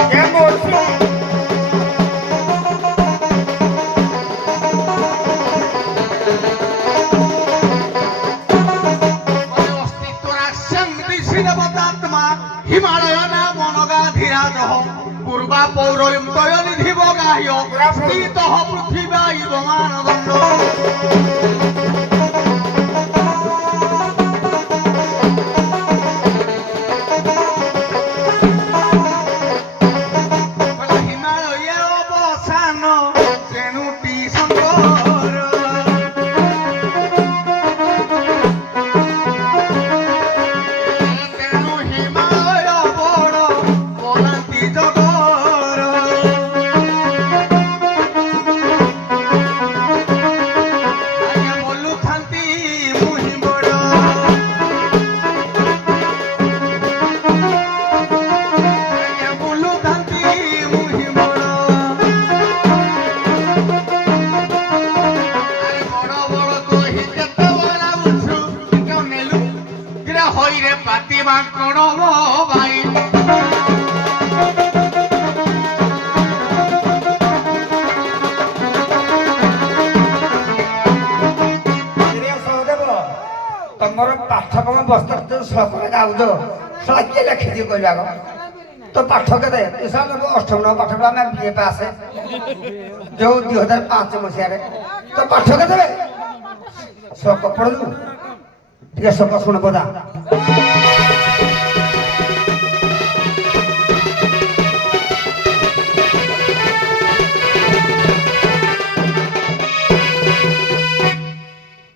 ଅସ୍ତିତ୍ୱ ରାସ୍ୟଂ ঋଷି ଦେବତାତ୍ମା ହିମାଳୟ ନାମ ନଗାଧିରାଜ ପୂର୍ବା ପୌରୟଂ ତୟ ନିଧି ବଗାହ୍ୟ ସ୍ଥିତ ପୃଥିବୀ ଇବ ମାନଦଣ୍ଡ ହିମାଳୟ ଅବସାନ ତେଣୁଟି ଶଙ୍କର ତେଣୁ ହିମାଳୟ ବଡ଼ ବୋଲାନ୍ତି ଜଗର ଆଜ୍ଞା ବୋଲୁଥାନ୍ତି ମୁହିଁ ବଡ଼ ଆଜ୍ଞା ବୋଲୁଥାନ୍ତି ମୁହିଁ ବଡ଼ ଆରେ ବଡ଼ ବଡ଼ କହି ଯେତେବେଳେ ଉଠୁ କେଉଁ ନେଲୁ କିରା ହଇରେ ପାତି ମାଙ୍କଣ ମୋ ଭାଇ ସହଦେବ ତମର ପାଠକମ ବସ୍ତ୍ର ଶ୍ଳୋକରେ ଗାଉଛ ସେଟା କିଏ ଲେଖିଦିଏ କହିଲ ଆଗ ତ ପାଠ କେତେ ଅଷ୍ଟମ ନବ ପାଠ ଆମେ ବିଏ ପାସ୍ ଯୋଉ 2005 ମସିହାରେ ତ ପାଠ କେତେ ଶ୍ଳୋକ ପଢିଲୁ ଟିକେ ଶ୍ଳୋକ ଶୁଣ ପଦା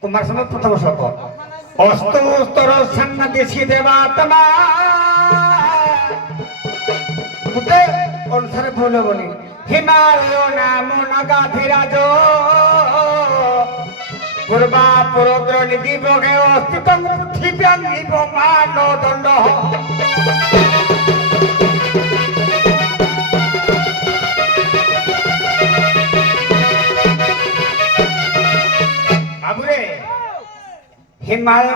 कुमार समय प्रथम श्लोक अस्तु स्तर सन्न देशी देवात्मा गुटे अनुसार भूल बोली हिमालय नाम नगाधिराज पूर्वा पुरोद्र निधि बगे अस्तित्व पृथिव्यां निव मानदंड बाबूरे हिमालय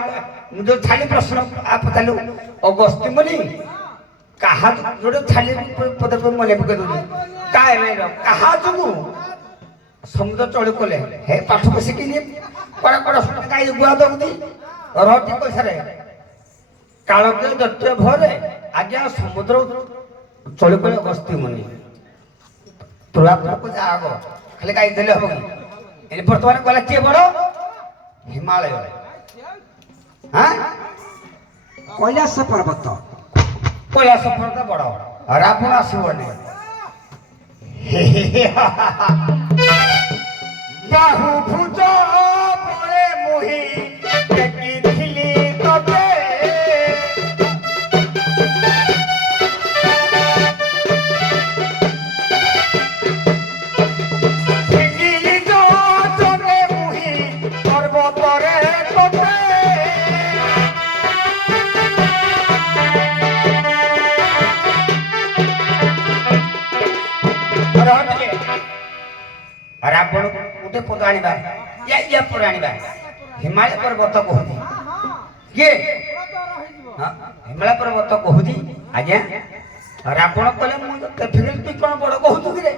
जो छाली प्रश्न आप पचालु अगस्ती मुनि कहा जो छाली पद मन पकड़ दूँ कहा जो समुद्र चढ़ी कले हे पाठ को शिखिली कड़ा कड़ा गाई गुआ दौती रटी पैसा कालके दत्य भरे आज्ञा समुद्र चढ़ी कले अगस्ती मुनि तुरापुर को जाग खाली गाई देले हम कि बर्तमान गला किए बड़ हिमालय हाँ কৈলাସ ପର୍ବତ कैलाश पर्वत बड़ रावण आसबनी बाहु भुज बड़े मुही देखिथिली तते फिंगिली जो जने मुही पर्वतरे तते रावण गोटे पद आनिबा या पर आनिबा हिमालय पर्वत कहूती किए हिमालय पर्वत कहूती आज्ञा ରାବଣ କହିଲେ ମୁଁ ତ ଫିରିଲ ତୁ କଣ ବଡ କହୁଛୁ କିରେ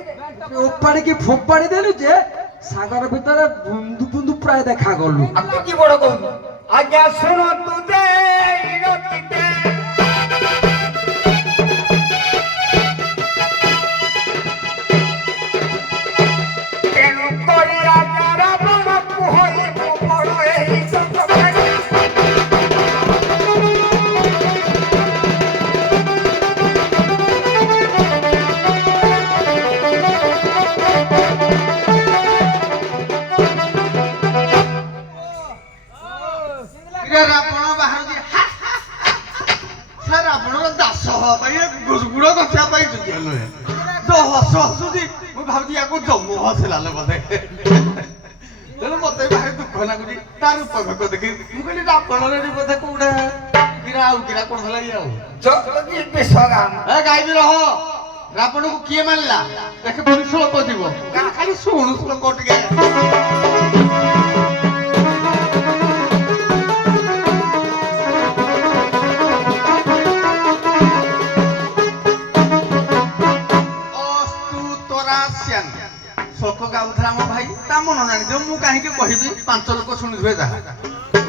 ଓପାଡ଼ିକି ଫୋପାଡ଼ି ଦେଲୁ ଯେ ସାଗର ଭିତରେ ବୁନ୍ଦୁ ବୁନ୍ଦୁ ପ୍ରାୟ ଦେଖା ଗଲୁ। ଆଉ ତୁ କି ବଡ କହୁଛୁ ଆଜ୍ଞା ଶୁଣନ୍ତୁ ଦେ ଇନୋଚିତେ ତେଣୁ କରି ଆଜ୍ଞା ରାବଣ କୁହଇ ମୁଁ ବଡ ଏହି ସତକାରୀ ରାବଣ ବାହାରୁଛି ସେ ରାବଣର ଦାସ ହବା ପାଇଁ ଗୁଡ଼ ଗଛିବା ପାଇଁ ଯୁଦ୍ଧ ନୁହେଁ ତ ହସ ହସୁଛି ମୁଁ ଭାବୁଛି ୟାକୁ ଜମୁ ହସିଲା ଲୋ ବୋଧେ ତେଣୁ ମତେ ଭାରି ଦୁଃଖ ଲାଗୁଛି ତା ରୂପକ ଦେଖି ମୁଁ କହିଲି ରାବଣର ବୋଧେ କୋଉଟା କିରା ଆଉ କିରା କରୁଥିଲା ଇଏ ଆଉ ଗାଇବି ରହ ରାବଣକୁ କିଏ ମାରିଲା ଦେଖେ ପୁଣି ଶ୍ଲୋକ ଯିବ ଖାଲି ଶୁଣୁ ଶ୍ଲୋକ ଟିକେ ଶୋକ ଗାଉଥିଲା ମୋ ଭାଇ ତା ମନ ଜାଣିଥିବ ମୁଁ କାହିଁକି କହିବି 5 ଲୋକ ଶୁଣିଥିବେ ଯାହା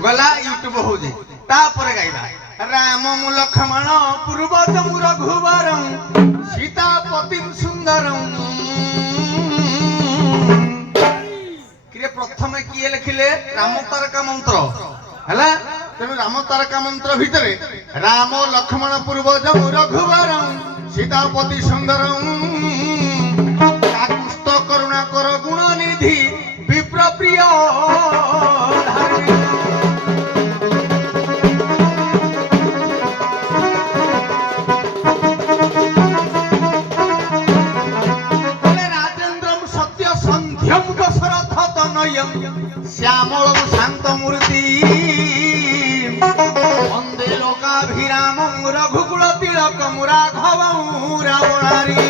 ଗଲା ୟୁଟ୍ୟୁବ ହଉଛି ତାପରେ ଗାଇବା ରାମ ମୁଁ ଲକ୍ଷ୍ମଣ ପୂର୍ବଜ ମୁଁ ରଘୁବର ସୀତାପତି ସୁନ୍ଦର କିରେ ପ୍ରଥମେ କିଏ ଲେଖିଲେ ରାମ ତାରକା ମନ୍ତ୍ର ହେଲା ତେଣୁ ରାମ ତାରକା ମନ୍ତ୍ର ଭିତରେ ରାମ ଲକ୍ଷ୍ମଣ ପୂର୍ବଜ ମୁଁ ରଘୁବର ସୀତାପତି ସୁନ୍ଦର କରୁଣା କର ଗୁଣ ନିଧି ବିପ୍ର ପ୍ରିୟ ରାଜେନ୍ଦ୍ରಂ ସତ୍ୟ ସନ୍ଧ୍ୟಂ ଦଶରଥ ତନୟଂ ଶ୍ୟାମଳଂ ଶାନ୍ତ ମୂର୍ତ୍ତି ବନ୍ଦେ ଲୋକାଭିରାମଂ ରଘୁକୁଳ ତିଳକଂ ରାଘବଂ ରାବଣାରି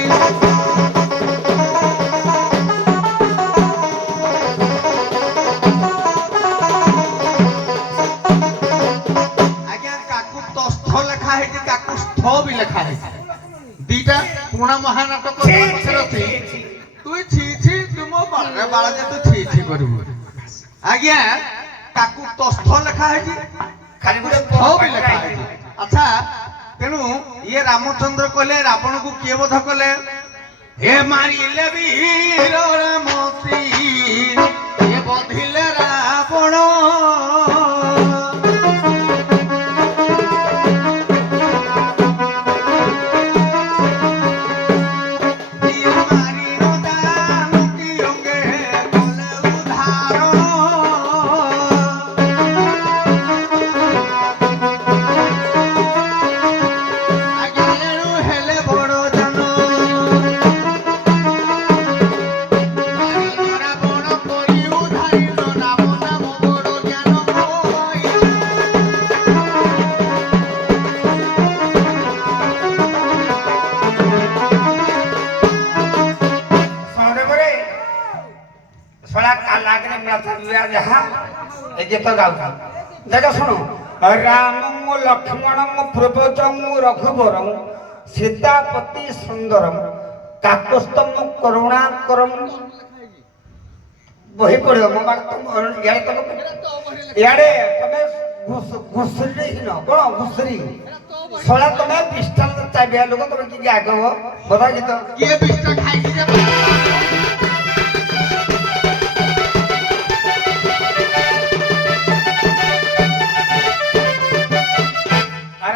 ବି ଲେଖା ହେଇଛି ଦିଟା ପୁରୁଣା ମହାନାଟକ ଅଛି ତୁଇ ଛି ଛି ତୁମ ବାଳରେ ବାଳ ଯେ ତୁ ଛି ଛି କରିବୁ ଆଜ୍ଞା ତାକୁ ତସ୍ଥ ଲେଖା ହେଇଛି ଖାଲି ଗୋଟେ ଥ ବି ଲେଖା ହେଇଛି ଆଚ୍ଛା ତେଣୁ ଇଏ ରାମଚନ୍ଦ୍ର କହିଲେ ରାବଣକୁ କିଏ ବଧ କଲେ ଏ ମାରିଲେ ବୀର ରାମ ଶ୍ରୀ ଏ ବଧିଲେ ରାବଣ देखो सुनो राम लक्ष्मण पूर्वज रघुवर सीतापति सुंदर काकुस्तम करुणाकरम बही पड़ो मो इे तमें घुसरी कौन घुसरी सला तुम्हें पिस्टल चाहिए लोक तुम कि आग बता गीत किए पिस्टल खाई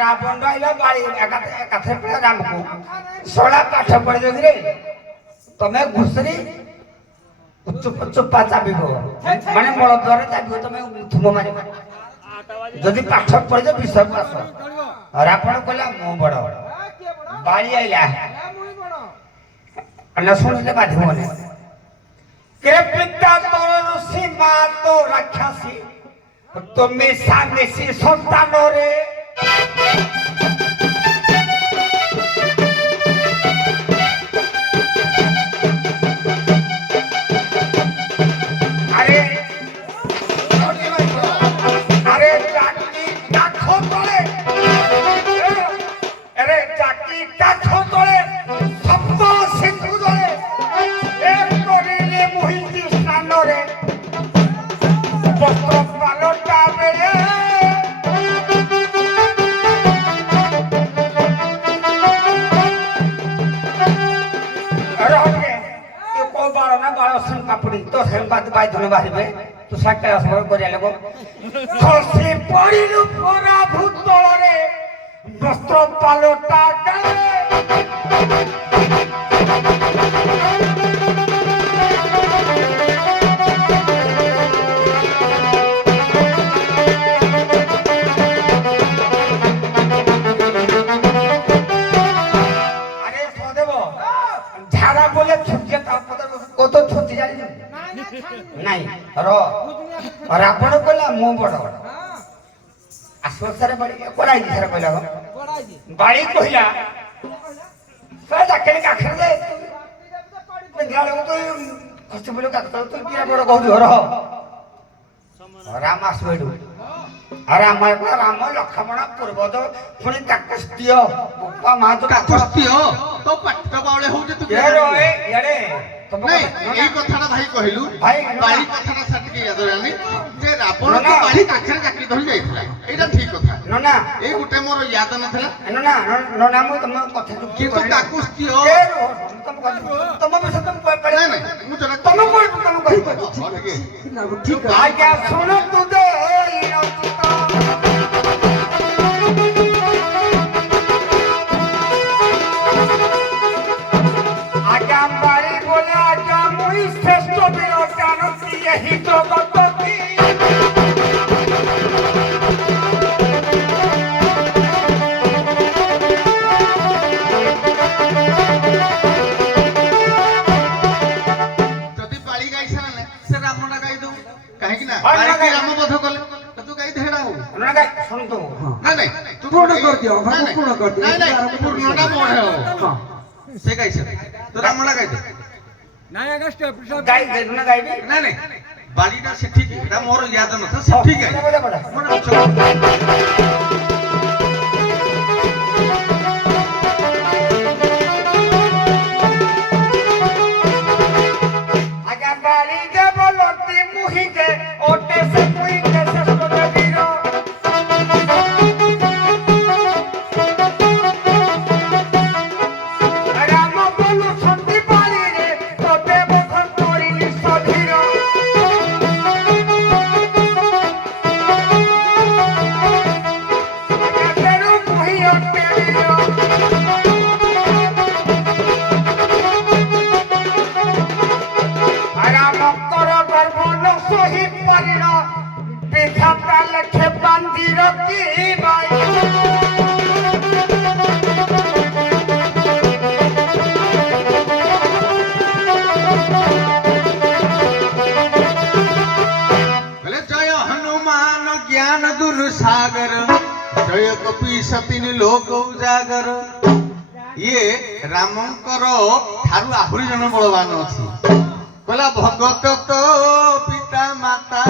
रावण रहा गाड़ी एकाथे पड़े राम को सड़ा पाठ पड़े जो तुम्हें घुसरी चुप्पा चाबिब माने मल द्वार चाबिब तुम्हें थुम मार जदि पाठ पड़े विषय को आस रावण कहला मो बड़ बाड़ी आईला शुणिले बाधिबने के पिता तोर ऋषि माँ तो राक्षसी तुम्हें सामिसी सन्तान रे अरे जाकी काखो तले ଭୂତଳରେ ବସ୍ତ୍ର ପାଲଟା ବେଳେ ବାଳ ନା ବାଳ କାପୁଡ଼ି ତ ବାଧ୍ୟ ବାହାରିବେ ତୁ ସାକା କରିବା ଲୋକ ଖସି ପଡ଼ିଲୁ ପରା ଭୂତଳରେ ବସ୍ତ୍ର ପାଲଟା ঝাড়া বলে ছুটছে কত ছুটি জানি নাই রাবণ কইলা ମୁଁ ବଡ଼ ଆଶ୍ଵସାରେ ବାଡ଼ି ପଡ଼ାଇଛି ସାର କହିଲା ବାଡ଼ି କହିଲା ସେ ଚାକିରି କାଖରେ ଯେ ଦେଖିଲା ବେଳକୁ ତୁ ଖସି ପଡ଼ିଲୁ କାଖ ତୁ କିରା ବଡ଼ କହୁଛୁ ଘର ରାମ ଆସିବ ଏଠୁ ରାମ ରାମ ଲକ୍ଷ୍ମଣ ପୂର୍ବଜ ପୁଣି କାକସ୍ତୀୟ ବୋପା ମା କାକସ୍ତୀୟ ତ ପାଠ ବାଉଳେ ହଉଛି ତୁ ଇଆଡ଼େ ନାଇଁ ଏଇ କଥାଟା ଭାଇ କହିଲୁ ଭାଇ ବାଳି କଥାଟା ସାଟିକେ ୟାଦ ଜାଣି ଯେ ରାବଣ ତ ବାଳି କାଖରେ ଚାକିରି ଧରି ଯାଇଥିଲା ଏଇଟା ଠିକ କଥା ନନା ଏଇ ଗୋଟେ ମୋର ୟାଦ ନଥିଲା ନନା ନନା ମୁଁ ତମ କଥା କିନ୍ତୁ କାକୁସ୍ତୀୟ ତମ ବିଷୟ ନାଇଁ ନାଇଁ ମୁଁ ଜଣେ ତମ କହିବ ঠিক ଆଜ୍ଞା ଶୁଣନ୍ତୁ ଦେ ଆଜ୍ଞା ବାଡ଼ି ବୋଲେ ଆଜ୍ଞା ମୁଇଁ ଶ୍ରେଷ୍ଠ ବୀର ଜାଣନ୍ତି ଏହି ଜଗତ କି ଯଦି ବାଳି ଗାଇ ସାରିଲେ ସେ ରାମଟା ଗାଇ ଦଉ କାହିଁକି ନା ବାଳିକି ରାମ ବଧ କଲେ ତୁ ଗାଇ ଧେଡା ହଉ ଶୁଣନ୍ତୁ ନାଇଁ ନାଇଁ ତୁ ପୂର୍ଣ୍ଣ କରିଦିଅ ଭାଗ ପୂର୍ଣ୍ଣ କରିଦିଅ ନାଇଁ ନାଇଁ ପୂର୍ଣ୍ଣଟା ବଢେ ହବ ସେ ଗାଇ ସାରିଲେ ତୁ ରାମଟା ଗାଇ ଦେ ଗାଈ ନା ଗାଇବି ନାଇଁ ନାଇଁ ବାଳିଟା ସେଠିକି ଏଟା ମୋର ୟାଦ ନଥିଲା ସେଠି ଗାଇ ମୋର ଆଜ୍ଞା ବାଡ଼ି ଯେ ବୋଲନ୍ତି ମୁହିଁ ଯେ ଓଟେ ସେ ମୁହିଁ ଯେ ଶ୍ରେଷ୍ଠ ବୀର ରାମ ବୋଲୁଛନ୍ତି ବାଡ଼ିରେ ତୋତେ ବୋଧ କରିଲି ସଧୀର ଆଜ୍ଞା ତେଣୁ ମୁହିଁ ଅଟେ ବୀର ରାମଙ୍କର ଗର୍ବ ନ ସହି ପାରିଲ ବିଧାତା ଲେଖେ ବାନ୍ଧି ରଖିବାଇ बोले जय हनुमान ज्ञान गुरु सागर जय कपीस तीन लोक उजागर ये रामंकर ठारू आहुरी जन बलवान अछि कहला भगत तो पिता माता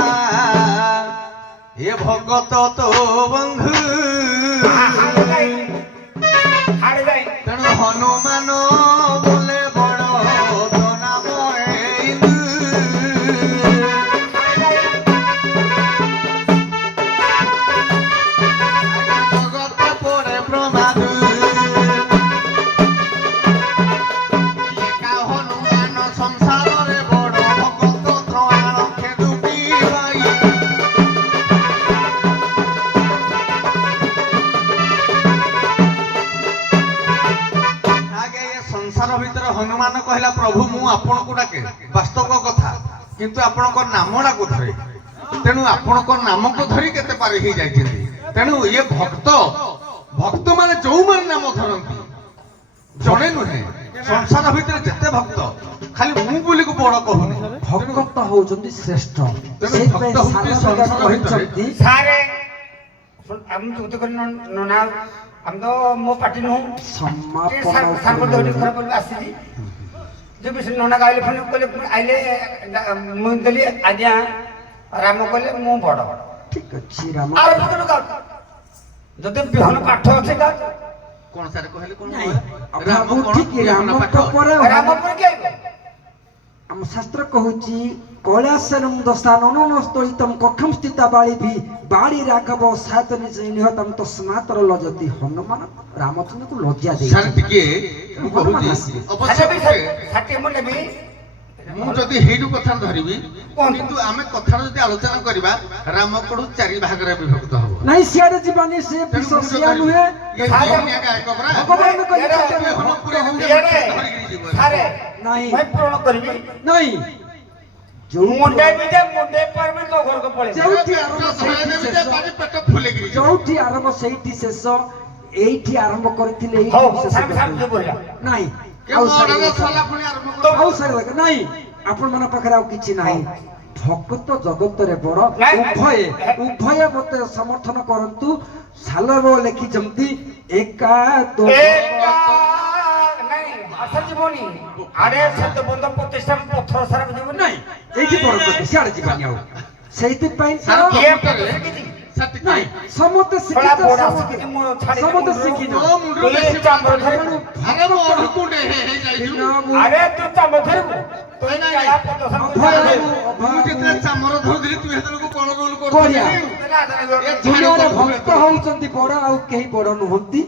ये भगत तो बंधु तेणु हनुमान बोले बड़ तो नाम इंदु जगत पड़े प्रमाद एका हनुमान संसार रे बड़ भगत त्राण खेदु पीबाई आगे ये संसार भीतर हनुमान कहला प्रभु मु आपण को डाके वास्तव कथा किंतु आपण को नामडा को धरे तेणु आपण को नाम को धरी केते पारे ही जाइछिन्ती तेणु ये भक्त भक्त माने जो मान नाम धरंती जणे नुहे संसार भीतर जेते भक्त खाली मु बोली को बड़ कहूनी ଭଗତ ହଉଛନ୍ତି ଶ୍ରେଷ୍ଠ ସେଇଥିପାଇଁ ସାରଥୀ କହିଛନ୍ତି ସାରେ ଆମେ ଯୁକ୍ତ କରି ନନା ଆମେ ତ ମୋ ପାଟି ନୁହଁ ସାଙ୍ଗ ଦୌଡ଼ି ଖରାପ ଆସିଛି ଯେ ବେଶୀ ନନା ଗାଇଲେ ଫୋନ କହିଲେ ଆଇଲେ ମୁଁ କହିଲି ଆଜ୍ଞା ରାମ କହିଲେ ମୁଁ ବଡ଼ ଠିକ ଅଛି ରାମ ଆଉ ଭିତରୁ ଗାଉ ଯଦି ବିହନ ପାଠ ଅଛି ଗାଉ कोन सारे कहले कोन ନାଇଁ राम ବାବୁ कोन ଠିକ ରାମ ପାଠ ପରେ ରାମ ପରେ କିଏ ଆଇବ ଆମ ଶାସ୍ତ୍ର କହୁଛି କୈଳାସନଂ ଦଶାନନସ୍ତୋହିତଂ କକ୍ଷଂ ସ୍ଥିତା ବାଳି ଭି ବାଳି ରାଘବ ସାତନି ନିହତଂ ତସ୍ମାତର ଲଜତି ହନୁମାନ ରାମଚନ୍ଦ୍ରଙ୍କୁ ଲଜ୍ଜା ସାର୍ ଦେଇଛନ୍ତି ଟିକେ ମୁଁ ହନୁମାନ କହୁଛି ଆସିବେ। ଅବଶ୍ୟ ଷାଠିଏ ମୁଁ ନେବି ମୁଁ ଯଦି ହେଇଠୁ କଥା ଧରିବି କିନ୍ତୁ ଆମେ କଥାର ଯଦି ଆଲୋଚନା କରିବା ରାମକୋଡୁ 4 ଭାଗରେ ବିଭକ୍ତ ହବ। ନାଇଁ ସିଆଡେ ଯିବାନି ସେ ତେଣୁ ବିଷ ମୁଁ ସିଆ ଯଦି- ନୁହେଁ ଇଏ ଭଉଣୀ ଏକା ଏକ ପରା। ଭଗବାନ କହିଲେ ଏରେ- ତମେ ହନ ଭକ୍ତ ପୁରା ହଉ। ହଉଛି ଏରେ ଧରିକିରି ଯିବ। ସାରେ ନାଇଁ ମୁଁ ପୂରଣ କରିବି ନାଇଁ ମୁଣ୍ଡେ ବି ଯେ ମୁଣ୍ଡେ ପାରବି ତୋ ଘରକୁ ପଳେଇବି ଯୋଉଠି ଆରମ୍ଭ ସେଇଠି ଧରେଇଦେବି ଯେ ଶେଷ ପାଟି ପେଟ ଫୁଲେକିରି ଯିବ। ଯୋଉଠି ଆରମ୍ଭ ସେଇଠି ଶେଷ ଏଇଠି ଆରମ୍ଭ କରିଥିଲେ ଏଇଠି ହଉ ଶେଷ ସାର୍ ସାର୍ କରିଥିଲେ। ଯୋଉ କହିଲା ନାଇଁ କେ ଆଉ ମର୍ଡର ସାରିବା ସଲା ଦରକାର। ପୁଣି ଆରମ୍ଭ ତ- କରିବ। ଆଉ ସାରିବା ଦରକାର। ନାଇଁ ଆପଣମାନଙ୍କ ପାଖରେ ଆଉ କିଛି ନାହିଁ ଭକ୍ତ ଜଗତରେ ବଡ ନାଇଁ, ଉଭୟ ମତେ ସମର୍ଥନ କରନ୍ତୁ ସାଲବ ଲେଖିଛନ୍ତି ଏକା ଦୋ ନାଇଁ ଆଶା ଯିବନି ଆରେ ଶବ୍ଦ ବନ୍ଧ ପ୍ରତିଷ୍ଠା ପଥର ସାରା ଯିବନି ନାଇଁ ଏଇଠି ବଡ କଥା ସିଆଡେ ଯିବାନି ଆଉ ସେଇଥିପାଇଁ ତ ସାର୍ କିଏ ପ୍ରକୃତରେ ଶିଖିଛି? ସାର୍ ଟିକେ ନାଇଁ ସମସ୍ତେ ଶଳା ଶିଖିଛ ବଡା ସମସ୍ତେ ଶିଖିଛି ମୁଁ ଛାଡି ସମସ୍ତେ ମୁଣ୍ଡରୁ- ଶିଖିଛ ମୋ ମୁଣ୍ଡରୁ ଏ ବେଶୀ ଚାମର ବାହାର ଧରିବୁ। ଆରେ ମୋ ଅଢକୁଣ୍ଡେ ହେଇଯାଇଛୁ। ଆରେ ତୁ ଚାମ ଧରିବୁ ତୁ ନାଇଁ, ନାଇଁ, ଚାଲା ପଚାଶ ଅଭୟ ଆରେ, ମୁଁ- ମୁଁ ଯେତେବେଳେ ଚାମର ଧରୁଥିଲି ତୁ ସେତେବେଳକୁ କଣ ରୋଲ ବଢିଆ। କରୁଥିଲୁ? ଦୁନିଆରେ ଭକ୍ତ ହଉଛନ୍ତି ବଡ ଆଉ କେହି ବଡ ନୁହନ୍ତି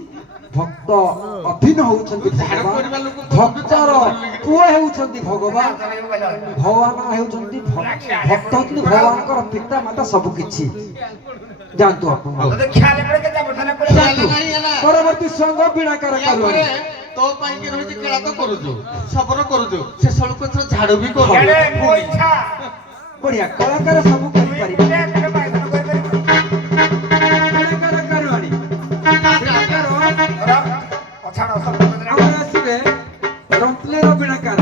ଭକ୍ତ ଅଧୀନ ହଉଛନ୍ତି ଝାଡୁ ଭଗବାନ କରିବା ଲୋକ ଭକ୍ତର ପୁଅ ହେଉଛନ୍ତି ଭଗବାନ ଭଗବାନ ହେଉଛନ୍ତି ଭକ୍ତ ହଉଛନ୍ତି ଭଗବାନଙ୍କର ପିତା ମାତା ସବୁ କିଛି ଯାଆନ୍ତୁ ଆପଣ ଖ୍ୟାଲ করে কে চাম ধরে করে ଖ୍ୟାଲ ନାହିଁ ହେଲା। ପରବର୍ତ୍ତୀ ସଙ୍ଗ ବିଣାକାର ୟା ପରେ କାରୁଆରୀ ତୋ ପାଇଁ କି ରହିଛି କେଳା ତ କରୁଛୁ ସବର କରୁଛୁ ସେ ସଳକୁ ଏଥର ଝାଡୁ ବି କରୁଛୁ ଆରେ ମୋ ପୁଣି। ଇଚ୍ଛା ବଢିଆ କଳାକାର ସବୁ তুই କରିପାରିବେ কে করে বাইরে করে করে ବିଣାକାର କାରୁଆରୀ ବିଣାକାର ওরা পছাড় সব করে ଆମର ଆସିବେ ରନ୍ତଲେର ବିଣାକାର